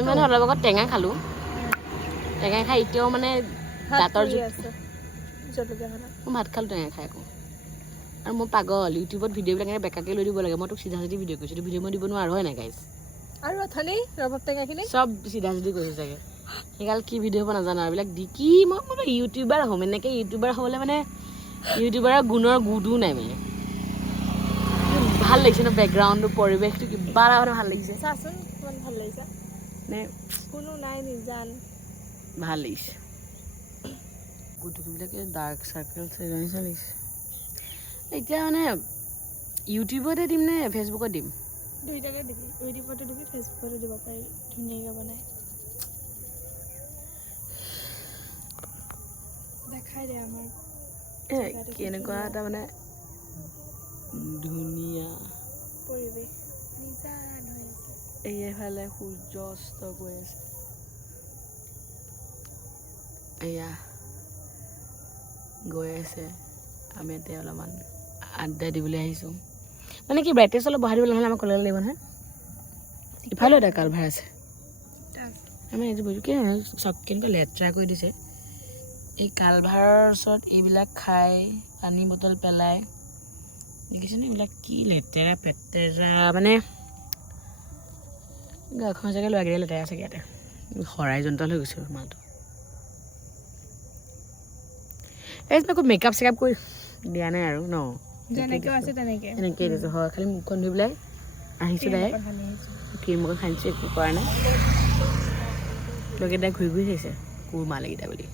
আমি মানে অলপ আগত টেঙা খালোঁ টেঙা খাই এতিয়াও মানে দাঁতৰ মই ভাত খালোঁ টেঙা খাই আকৌ আৰু মই পাগল ইউটিউবত ভিডিঅ'বিলাক এনেকৈ বেকাকৈ লৈ দিব লাগে মই তোক চিধা চিধি ভিডিঅ' কৰিছোঁ এইটো ভিডিঅ' মই দিব নোৱাৰোঁ হয় নাই গাইছ আৰু অথনি ৰবাব টেঙাখিনি চব চিধা চিধি কৰিছোঁ চাগে সেইগাল কি ভিডিঅ' হ'ব নাজানো আৰু এইবিলাক দি কি মই ইউটিউবাৰ হ'ম এনেকৈ ইউটিউবাৰ হ'বলৈ মানে ইউটিউবাৰৰ গুণৰ গুডো নাই মানে ভাল লাগিছে ন বেকগ্ৰাউণ্ডটো পৰিৱেশটো কিবা এটা মানে ভাল লাগিছে চাচোন কিমান ভাল লাগিছে নে কোনো নাই নিজান ভাল লাগিছে গোটেইবিলাকে ডাৰ্ক চাৰ্কেল লাগিছে এতিয়া মানে ইউটিউবতে দিম নে ফেচবুকত দিম দুইটাকে দিবি ইউটিউবতো দিবি ফেচবুকতো দিব পাৰি ধুনীয়াকৈ বনাই দেখাই দে আমাৰ কেনেকুৱা এটা মানে ধুনীয়া পৰিৱেশ নিজান হৈ আছে এইফালে সূৰ্য অস্ত গৈ আছে এয়া গৈ আছে আমি এতিয়া অলপমান আড্ডা দিবলৈ আহিছোঁ মানে কি ব্ৰাইটনেছ অলপ বঢ়াই দিবলৈ হ'লে আমাক কলেজ লাগিব নহয় ইফালেও এটা কালভাৰ আছে আমি এইটো বুজিছোঁ কি চব কেনেকুৱা লেতেৰা কৰি দিছে এই কালভাৰৰ ওচৰত এইবিলাক খাই পানী বটল পেলাই দেখিছেনে এইবিলাক কি লেতেৰা পেতেৰা মানে গাঁওখন চাগে ল'ৰাকেইটা লেতেৰা চাগে ইয়াতে শৰাই জন্তাল হৈ গৈছে মালটো এই আকৌ মেকআপ চেকআপ কৰি দিয়া নাই আৰু ন যেনেকৈ আছে তেনেকৈ দিছোঁ হয় খালি মুখখন ধুই পেলাই আহিছোঁ ডাইৰেক্ট ক্ৰীম অকণ সানিছোঁ একো কৰা নাই লগকেইটা ঘূৰি ঘূৰি আহিছে কোৰ মালেকেইটা বুলি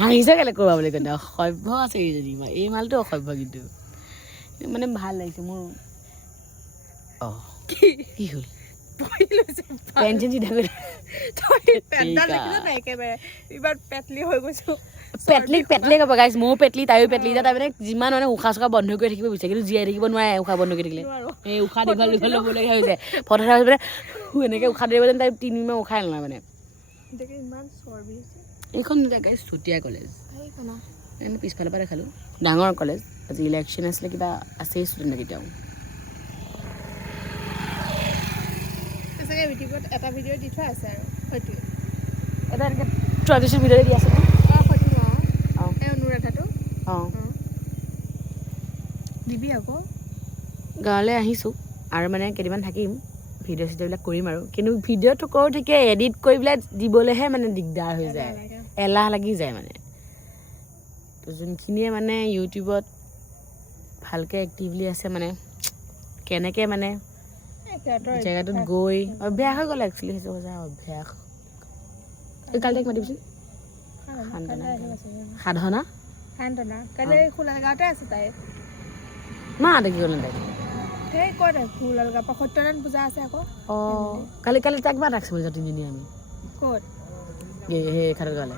হাঁহিছে কেলে কোৰবা বুলি কওঁতে অসভ্য আছে এইজনী এই মালটো অসভ্য কিন্তু মানে ভাল লাগিছে মোৰ অঁ কি হ'ল পেঞ্চন চিধা কৰি পেটলি ক'ব গাইছ ময়ো পেটলি তাইও পেটলি এতিয়া তাই মানে যিমান মানে উশাহ চুশাহ বন্ধ কৰি থাকিব বিচাৰে কিন্তু জীয়াই থাকিব নোৱাৰে উশাহ বন্ধ কৰি থাকিলে এই উশাহ দীঘল দীঘল ল'বলগীয়া হৈ যায় ফটো মানে এনেকৈ উশাহ দিব যেন তাই 3 মিনিটমান উশাহ নলয় মানে এইখন গাইছ চুতীয়া কলেজ পিছফালৰ পৰা দেখালোঁ ডাঙৰ কলেজ আজি ইলেকশ্যন আছিলে কিবা আছেই ষ্টুডেণ্ট কেতিয়াও এটা ভিডিঅ' দি থোৱা আছে আৰু হয়তো এটা এনেকৈ ট্ৰেডিশ্যনেল ভিডিঅ' দি আছে অনুৰাধাটো অঁ দিবি আকৌ গাঁৱলৈ আহিছোঁ আৰু মানে কেইদিনমান থাকিম ভিডিঅ' চিডিঅ'বিলাক কৰিম আৰু কিন্তু ভিডিঅ'টো কৰোঁ ঠিকে এডিট কৰি পেলাই দিবলৈহে মানে দিগদাৰ হৈ যায় এলাহ লাগি যায় মানে তো যোনখিনিয়ে মানে ইউটিউবত ভালকৈ এক্টিভলি আছে মানে কেনেকৈ মানে জেগাটোত গৈ অভ্যাস হৈ গ'ল একচুৱেলি সেইটো সঁচা অভ্যাস কালি তাইক মাতিবিচোন সাধনা কাইলৈ খোলাগাঁৱতে আছে তাই মা দেখি গ'ল তাইক সেই ক'ত খোলাগাঁৱৰ পৰা সত্যনাৰায়ণ পূজা আছে আকৌ অঁ কালি তাইক মাত ৰাখিছোঁ বুলি তিনিজনী আমি ক'ত সেই খাটত গালে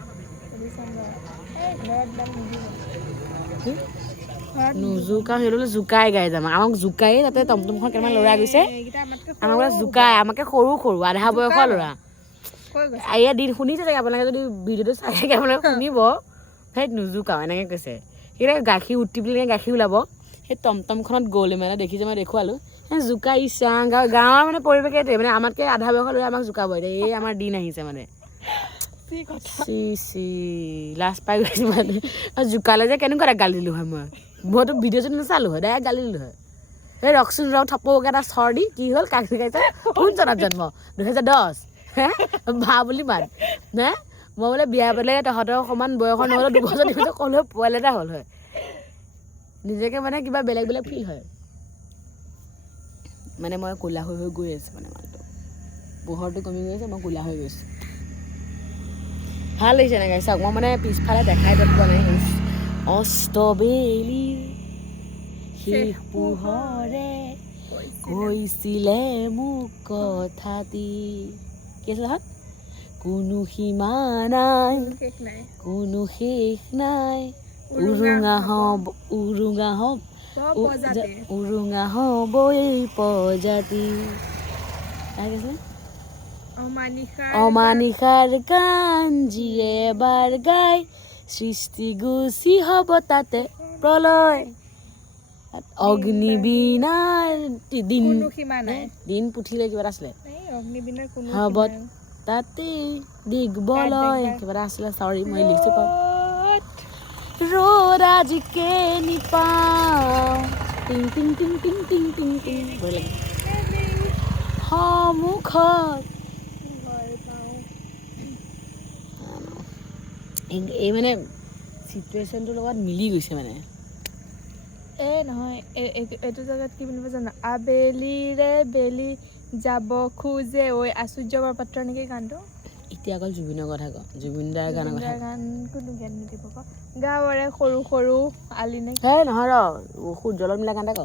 নোজোকাওঁ সেইটোলৈ জোকাই গাই যাম আমাক জোকাই তাতে টমটমখন কেইটামান ল'ৰা গৈছে আমাক বোলে জোকাই আমাকে সৰু আধা বয়সৰ ল'ৰা এয়া দিন শুনিছে চাগে আপোনালোকে যদি ভিডিঅ'টো চাই থাকে আপোনালোকে শুনিব সেই নোজোকাওঁ এনেকৈ কৈছে সেইকেইটা গাখীৰ উঠি পেলাই গাখীৰ ওলাব সেই টমটমখনত গ'লে মানে দেখিছে মই দেখুৱালোঁ সেই জোকাই ইচ্ছা গাঁৱৰ মানে পৰিৱেশ এইটোৱে মানে আমাতকৈ আধা বয়সৰ ল'ৰাই আমাক জোকাব এতিয়া এই আমাৰ দিন আহিছে মানে লাজ পাই গৈছোঁ মানে জোকালে যে কেনেকুৱা এটা গালি দিলোঁ হয় মইতো ভিডিঅ' যদি নাচালোঁ হয় ডাইৰেক্ট গালি দিলোঁ হয় এই ৰকচোন ৰক থপৌকে এটা চৰ দি কি হ'ল কাক শিকাইছে কোন চনত জন্ম 2010 ভা বুলি মাত নে মই বোলে বিয়া পালে তহঁতৰ সমান বয়সৰ নহ'লেও 2 বছৰ 3 বছৰ ক'লেও পোৱালি এটা হ'ল হয় নিজকে মানে কিবা বেলেগ ফিল হয় মানে মই ক'লা হৈ গৈ আছোঁ মানে মালটো পোহৰটো কমি গৈছে মই ক'লা হৈ গৈছোঁ ভাল লাগিছে এনেকৈ চাওক মই মানে পিছফালে দেখাই তাত পোৱা নাই অস্তবেলি শেষ পোহৰে কৈছিলে মোক কথাটি কি আছিলে তাত কোনো সীমা নাই কোনো শেষ নাই উৰুঙা হ'ব এই প্ৰজাতি অমানিশাৰ গান যিয়ে এবাৰ গাই সৃষ্টি গুচি হ'ব তাতে প্ৰলয় অগ্নিবীণাৰ দিন কোনো সীমা নাই দিন পুঠিলে কিবা এটা আছিলে এই অগ্নিবীণাৰ কোনো হ'ব সীমা নাই। তাতেই দিগবলয় কিবা এটা আছিলে চৰি মই লিখিছো পাওঁ ৰ'দ ৰ'দ আজিকে নিপাওঁ টিং টিং টিং টিং টিং টিং টিং ভয় লাগে সন্মুখত ঘৰ পাওঁ এই মানে চিটুৱেশ্যনটোৰ লগত মিলি গৈছে মানে নহয় এইটো জেগাত কি বুলিব জানো আবেলিৰে বেলি যাব খোজে ঐ আচুৰ্য বৰপাত্ৰ নেকি গানটো এতিয়া অকল জুবিনৰ কথা কওঁ জুবিন দাৰ গানৰ কথা গান কোনো জ্ঞান নিদিব ক গাঁৱৰে সৰু সৰু আলি নে হে নহয় ৰ সূৰ্যলত মিলা গান এটা ক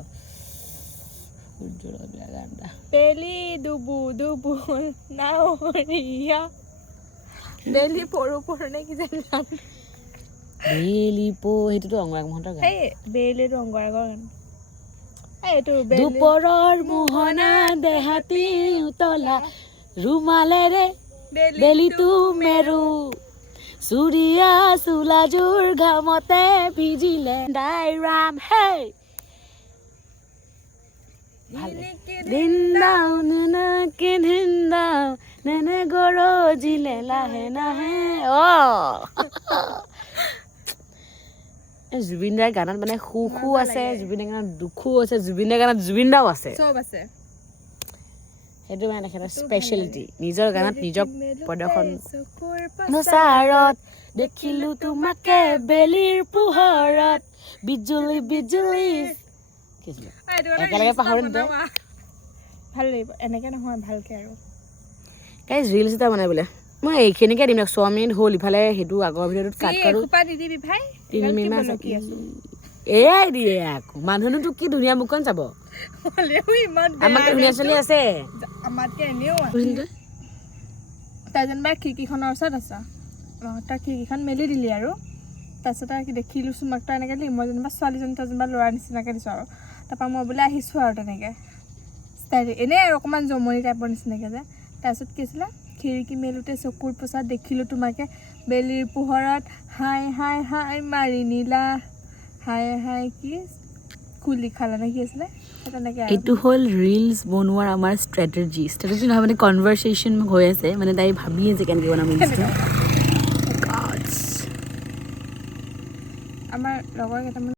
সূৰ্যলত মিলা গান এটা বেলি ডুবু ডুবু নাৱৰীয়া বেলি পৰু পৰু নে কি জানো নাম বেলি সেইটোতো অংগৰাগ মহন্তৰ গান এই বেলিটো অংগৰাগৰ গান এইটো দুপৰৰ মোহনা দেহাতী উতলা ৰুমালেৰে বেলিটো মেৰু চুৰিয়া চোলাযোৰ ঘামতে ভিজিলে ডাইৰাম হে দিন্দাও নানাকে ধিন্দাও নেনে গৰজিলে লাহে নাহে জুবিন দাৰ গানত মানে সুখো আছে জুবিন দাৰ গানত দুখো আছে জুবিন দাৰ গানত জুবিন দাও আছে চব আছে সেইটো মানে তেখেতৰ স্পেচিয়েলিটি নিজৰ গানত নিজক প্ৰদৰ্শন চকুৰ নচাৰত দেখিলো তোমাকে বেলিৰ পোহৰত বিজুলী বিজুলী কি আছিলে? একেলগে পাহৰিম দে ভাল লাগিব এনেকে নহয় ভালকে আৰু গাইজ ৰিলছ এটা বনাই বোলে মই এইখিনিকে দিম 6 মিনিট হ'ল ইফালে সেইটো আগৰ ভিডিঅ'টোত কাট কৰোঁ এসোপা দি দিবি ভাই 3 মিনিটমান এয়াই দিয়ে আকৌ মানুহনো তোক কি ধুনীয়া মুখখন চাব হ'লেও ইমান আমাকে ধুনীয়া চলি আছে আমাতকে এনেও তাই যেনিবা খিৰিকীখনৰ ওচৰত আছা তাৰ খিৰিকীখন মেলি দিলি আৰু তাৰপিছত আৰু দেখিলোঁ চুমাক তই এনেকৈ দিলি মই যেনিবা ছোৱালীজনী তই যেনিবা ল'ৰা নিচিনাকৈ দিছোঁ আৰু তাৰপৰা মই বোলে আহিছোঁ আৰু তেনেকৈ ষ্টাইল এনেই আৰু অকণমান জমনি টাইপৰ নিচিনাকৈ যে তাৰপিছত কি আছিলে খিৰিকী মেলোঁতে চকুৰ পোচাত দেখিলোঁ তোমাকে বেলিৰ পোহৰত হাই হাই হাই মাৰি নিলা হাই হাই কি কুলি খালা নে কি আছিলে তেনেকৈ এইটো হ'ল ৰিলছ বনোৱাৰ আমাৰ ষ্ট্ৰেটেজি নহয় মানে কনভাৰচেশ্যন হৈ আছে মানে তাই ভাবি আছে কেনেকৈ বনাম ৰিলছটো আমাৰ লগৰ কেইটামান